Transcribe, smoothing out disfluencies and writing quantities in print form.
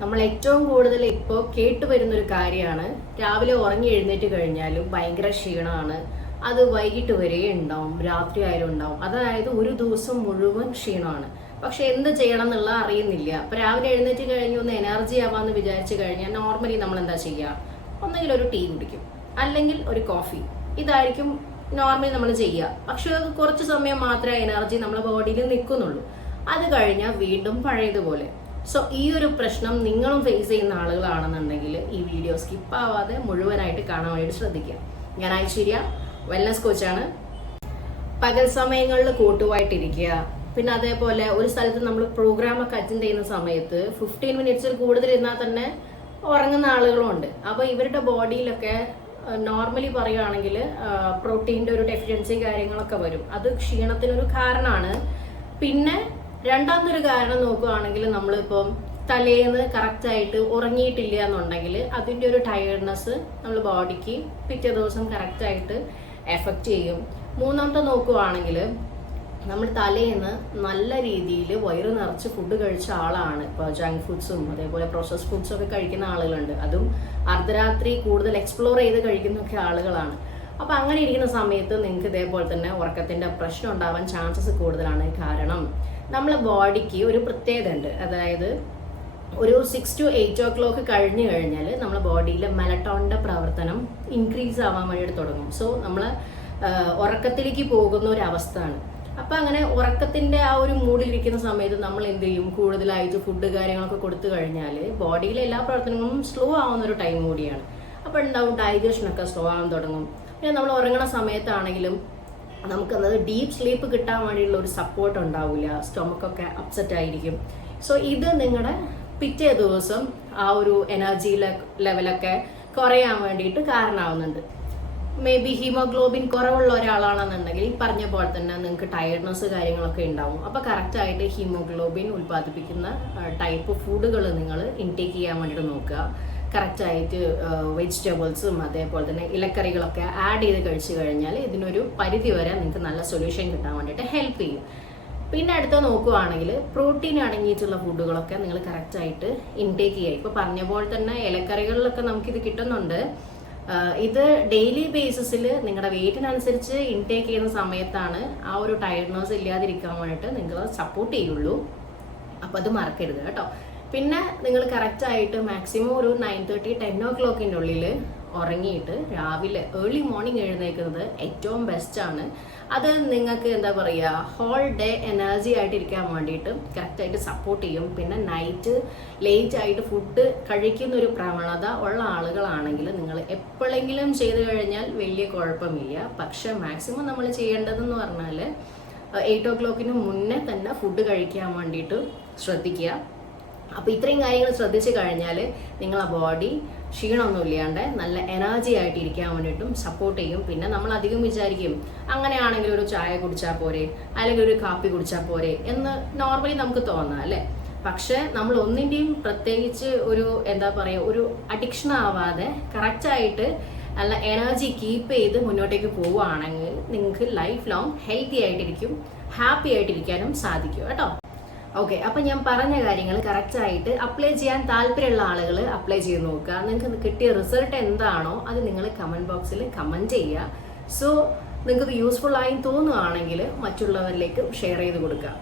നമ്മൾ ഏറ്റവും കൂടുതൽ ഇപ്പോൾ കേട്ടുവരുന്നൊരു കാര്യമാണ് രാവിലെ ഉറങ്ങി എഴുന്നേറ്റ് കഴിഞ്ഞാലും ഭയങ്കര ക്ഷീണമാണ്. അത് വൈകിട്ട് വരെ ഉണ്ടാവും, രാത്രി ആയാലും ഉണ്ടാവും. അതായത് ഒരു ദിവസം മുഴുവൻ ക്ഷീണമാണ്. പക്ഷെ എന്ത് ചെയ്യണം എന്നുള്ള അറിയുന്നില്ല. അപ്പൊ രാവിലെ എഴുന്നേറ്റ് കഴിഞ്ഞ് ഒന്ന് എനർജി ആവാന്ന് വിചാരിച്ചു കഴിഞ്ഞാൽ നോർമലി നമ്മൾ എന്താ ചെയ്യുക? ഒന്നെങ്കിൽ ഒരു ടീ കുടിക്കും, അല്ലെങ്കിൽ ഒരു കോഫി. ഇതായിരിക്കും നോർമലി നമ്മൾ ചെയ്യുക. പക്ഷെ അത് കുറച്ച് സമയം മാത്രമേ എനർജി നമ്മുടെ ബോഡിയിൽ നിൽക്കുന്നുള്ളൂ. അത് കഴിഞ്ഞാൽ വീണ്ടും പഴയതുപോലെ. സോ ഈ ഒരു പ്രശ്നം നിങ്ങളും ഫേസ് ചെയ്യുന്ന ആളുകളാണെന്നുണ്ടെങ്കിൽ ഈ വീഡിയോ സ്കിപ്പ് ആവാതെ മുഴുവനായിട്ട് കാണാൻ വേണ്ടിയിട്ട് ശ്രദ്ധിക്കുക. ഞാൻ ഐശ്വര്യ, വെൽനസ് കോച്ചാണ്. പകൽ സമയങ്ങളിൽ കൂട്ടുമായിട്ടിരിക്കുക. പിന്നെ അതേപോലെ ഒരു സ്ഥലത്ത് നമ്മൾ പ്രോഗ്രാമൊക്കെ അറ്റൻഡ് ചെയ്യുന്ന സമയത്ത് 15 മിനിറ്റ്സിൽ കൂടുതൽ ഇരുന്നാൽ തന്നെ ഉറങ്ങുന്ന ആളുകളുണ്ട്. അപ്പോൾ ഇവരുടെ ബോഡിയിലൊക്കെ നോർമലി പറയുകയാണെങ്കിൽ പ്രോട്ടീൻ്റെ ഒരു ഡെഫിഷ്യൻസി കാര്യങ്ങളൊക്കെ വരും. അത് ക്ഷീണത്തിനൊരു കാരണമാണ്. പിന്നെ രണ്ടാമതൊരു കാരണം നോക്കുകയാണെങ്കിൽ നമ്മളിപ്പം തലേന്ന് കറക്റ്റായിട്ട് ഉറങ്ങിയിട്ടില്ല എന്നുണ്ടെങ്കിൽ അതിൻ്റെ ഒരു ടയർഡ്നെസ് നമ്മൾ ബോഡിക്ക് പിറ്റേ ദിവസം കറക്റ്റായിട്ട് എഫക്റ്റ് ചെയ്യും. മൂന്നാമത്തെ നോക്കുകയാണെങ്കിൽ നമ്മൾ തലേന്ന് നല്ല രീതിയിൽ വയറ് നിറച്ച് ഫുഡ് കഴിച്ച ആളാണ്. ഇപ്പോൾ ജങ്ക് ഫുഡ്സും അതേപോലെ പ്രോസസ് ഫുഡ്സും ഒക്കെ കഴിക്കുന്ന ആളുകളുണ്ട്. അതും അർദ്ധരാത്രി കൂടുതൽ എക്സ്പ്ലോർ ചെയ്ത് കഴിക്കുന്നൊക്കെ ആളുകളാണ്. അപ്പം അങ്ങനെ ഇരിക്കുന്ന സമയത്ത് നിങ്ങൾക്ക് ഇതേപോലെ തന്നെ ഉറക്കത്തിൻ്റെ പ്രശ്നം ഉണ്ടാവാൻ ചാൻസസ് കൂടുതലാണ്. കാരണം നമ്മളെ ബോഡിക്ക് ഒരു പ്രത്യേകത ഉണ്ട്. അതായത് ഒരു 6 to 8 o'clock കഴിഞ്ഞ് കഴിഞ്ഞാൽ നമ്മളെ ബോഡിയിലെ മെലറ്റോണിൻ്റെ പ്രവർത്തനം ഇൻക്രീസ് ആവാൻ വേണ്ടിയിട്ട് തുടങ്ങും. സോ നമ്മൾ ഉറക്കത്തിലേക്ക് പോകുന്ന ഒരു അവസ്ഥയാണ്. അപ്പം അങ്ങനെ ഉറക്കത്തിൻ്റെ ആ ഒരു മൂഡിലിരിക്കുന്ന സമയത്ത് നമ്മൾ എന്ത് ചെയ്യും? കൂടുതലായിട്ട് ഫുഡ് കാര്യങ്ങളൊക്കെ കൊടുത്തു കഴിഞ്ഞാൽ ബോഡിയിലെ എല്ലാ പ്രവർത്തനങ്ങളും സ്ലോ ആവുന്ന ഒരു ടൈം കൂടിയാണ്. അപ്പോൾ ഉണ്ടാവും ഡൈജഷനൊക്കെ സ്ലോ ആവാൻ തുടങ്ങും. പിന്നെ നമ്മൾ ഉറങ്ങുന്ന സമയത്താണെങ്കിലും നമുക്കെന്നത് ഡീപ്പ് സ്ലീപ്പ് കിട്ടാൻ വേണ്ടിയുള്ള ഒരു സപ്പോർട്ട് ഉണ്ടാവില്ല. സ്റ്റൊമക്കൊക്കെ അപ്സെറ്റ് ആയിരിക്കും. സോ ഇത് നിങ്ങളുടെ പിറ്റേ ദിവസം ആ ഒരു എനർജി ലെവലൊക്കെ കുറയാൻ വേണ്ടിയിട്ട് കാരണമാവുന്നുണ്ട്. മേ ബി ഹീമോഗ്ലോബിൻ കുറവുള്ള ഒരാളാണെന്നുണ്ടെങ്കിൽ പറഞ്ഞ പോലെ തന്നെ നിങ്ങൾക്ക് ടയർഡ്നെസ് കാര്യങ്ങളൊക്കെ ഉണ്ടാവും. അപ്പോൾ കറക്റ്റായിട്ട് ഹീമോഗ്ലോബിൻ ഉൽപ്പാദിപ്പിക്കുന്ന ടൈപ്പ് ഫുഡുകൾ നിങ്ങൾ ഇൻടേക്ക് ചെയ്യാൻ വേണ്ടിയിട്ട് നോക്കുക. കറക്റ്റായിട്ട് വെജിറ്റബിൾസും അതേപോലെ തന്നെ ഇലക്കറികളൊക്കെ ആഡ് ചെയ്ത് കഴിച്ചു കഴിഞ്ഞാൽ ഇതിനൊരു പരിധി വരെ നിങ്ങൾക്ക് നല്ല സൊല്യൂഷൻ കിട്ടാൻ വേണ്ടിയിട്ട് ഹെൽപ്പ് ചെയ്യും. പിന്നെ അടുത്ത നോക്കുകയാണെങ്കിൽ പ്രോട്ടീൻ അടങ്ങിയിട്ടുള്ള ഫുഡുകളൊക്കെ നിങ്ങൾ കറക്റ്റായിട്ട് ഇൻടേക്ക് ചെയ്യുക. ഇപ്പോൾ പറഞ്ഞ പോലെ തന്നെ ഇലക്കറികളിലൊക്കെ നമുക്കിത് കിട്ടുന്നുണ്ട്. ഇത് ഡെയിലി ബേസിസിൽ നിങ്ങളുടെ വെയിറ്റിനനുസരിച്ച് ഇൻടേക്ക് ചെയ്യുന്ന സമയത്താണ് ആ ഒരു ടയർഡ്നെസ് ഇല്ലാതിരിക്കാൻ വേണ്ടിയിട്ട് നിങ്ങൾ സപ്പോർട്ട് ചെയ്യുള്ളൂ. അപ്പോൾ അത് മറക്കരുത് കേട്ടോ. പിന്നെ നിങ്ങൾ കറക്റ്റായിട്ട് മാക്സിമം ഒരു 9:30 10 o'clockൻ്റെ ഉള്ളിൽ ഉറങ്ങിയിട്ട് രാവിലെ ഏർലി മോർണിംഗ് എഴുന്നേൽക്കുന്നത് ഏറ്റവും ബെസ്റ്റാണ്. അത് നിങ്ങൾക്ക് എന്താ പറയുക, ഹോൾ ഡേ എനർജി ആയിട്ടിരിക്കാൻ വേണ്ടിയിട്ട് കറക്റ്റായിട്ട് സപ്പോർട്ട് ചെയ്യും. പിന്നെ നൈറ്റ് ലേറ്റ് ആയിട്ട് ഫുഡ് കഴിക്കുന്ന ഒരു പ്രവണത ഉള്ള ആളുകളാണെങ്കിൽ നിങ്ങൾ എപ്പോഴെങ്കിലും ചെയ്ത് കഴിഞ്ഞാൽ വലിയ കുഴപ്പമില്ല. പക്ഷെ മാക്സിമം നമ്മൾ ചെയ്യേണ്ടതെന്ന് പറഞ്ഞാൽ 8 o'clock മുന്നേ തന്നെ ഫുഡ് കഴിക്കാൻ വേണ്ടിയിട്ട് ശ്രദ്ധിക്കുക. അപ്പോൾ ഇത്രയും കാര്യങ്ങൾ ശ്രദ്ധിച്ചു കഴിഞ്ഞാൽ നിങ്ങളെ ബോഡി ക്ഷീണമൊന്നും ഇല്ലാണ്ട് നല്ല എനർജി ആയിട്ട് ഇരിക്കാൻ വേണ്ടിയിട്ടും സപ്പോർട്ട് ചെയ്യും. പിന്നെ നമ്മൾ അധികം വിചാരിക്കും അങ്ങനെയാണെങ്കിൽ ഒരു ചായ കുടിച്ചാൽ പോരെ, അല്ലെങ്കിൽ ഒരു കാപ്പി കുടിച്ചാൽ പോരെ എന്ന് നോർമലി നമുക്ക് തോന്നാം അല്ലേ. പക്ഷെ നമ്മൾ ഒന്നിൻ്റെയും പ്രത്യേകിച്ച് ഒരു എന്താ പറയുക, ഒരു അഡിക്ഷൻ ആവാതെ കറക്റ്റായിട്ട് നല്ല എനർജി കീപ്പ് ചെയ്ത് മുന്നോട്ടേക്ക് പോവുകയാണെങ്കിൽ നിങ്ങൾക്ക് ലൈഫ് ലോങ് ഹെൽത്തി ആയിട്ടിരിക്കും, ഹാപ്പി ആയിട്ടിരിക്കാനും സാധിക്കും കേട്ടോ. ഓക്കെ, അപ്പം ഞാൻ പറഞ്ഞ കാര്യങ്ങൾ കറക്റ്റായിട്ട് അപ്ലൈ ചെയ്യാൻ താല്പര്യമുള്ള ആളുകൾ അപ്ലൈ ചെയ്ത് നോക്കുക. നിങ്ങൾക്ക് കിട്ടിയ റിസൾട്ട് എന്താണോ അത് നിങ്ങൾ കമൻറ്റ് ബോക്സിൽ കമൻറ്റ് ചെയ്യുക. സോ നിങ്ങൾക്ക് യൂസ്ഫുൾ ആയി തോന്നുകയാണെങ്കിൽ മറ്റുള്ളവരിലേക്ക് ഷെയർ ചെയ്ത് കൊടുക്കുക.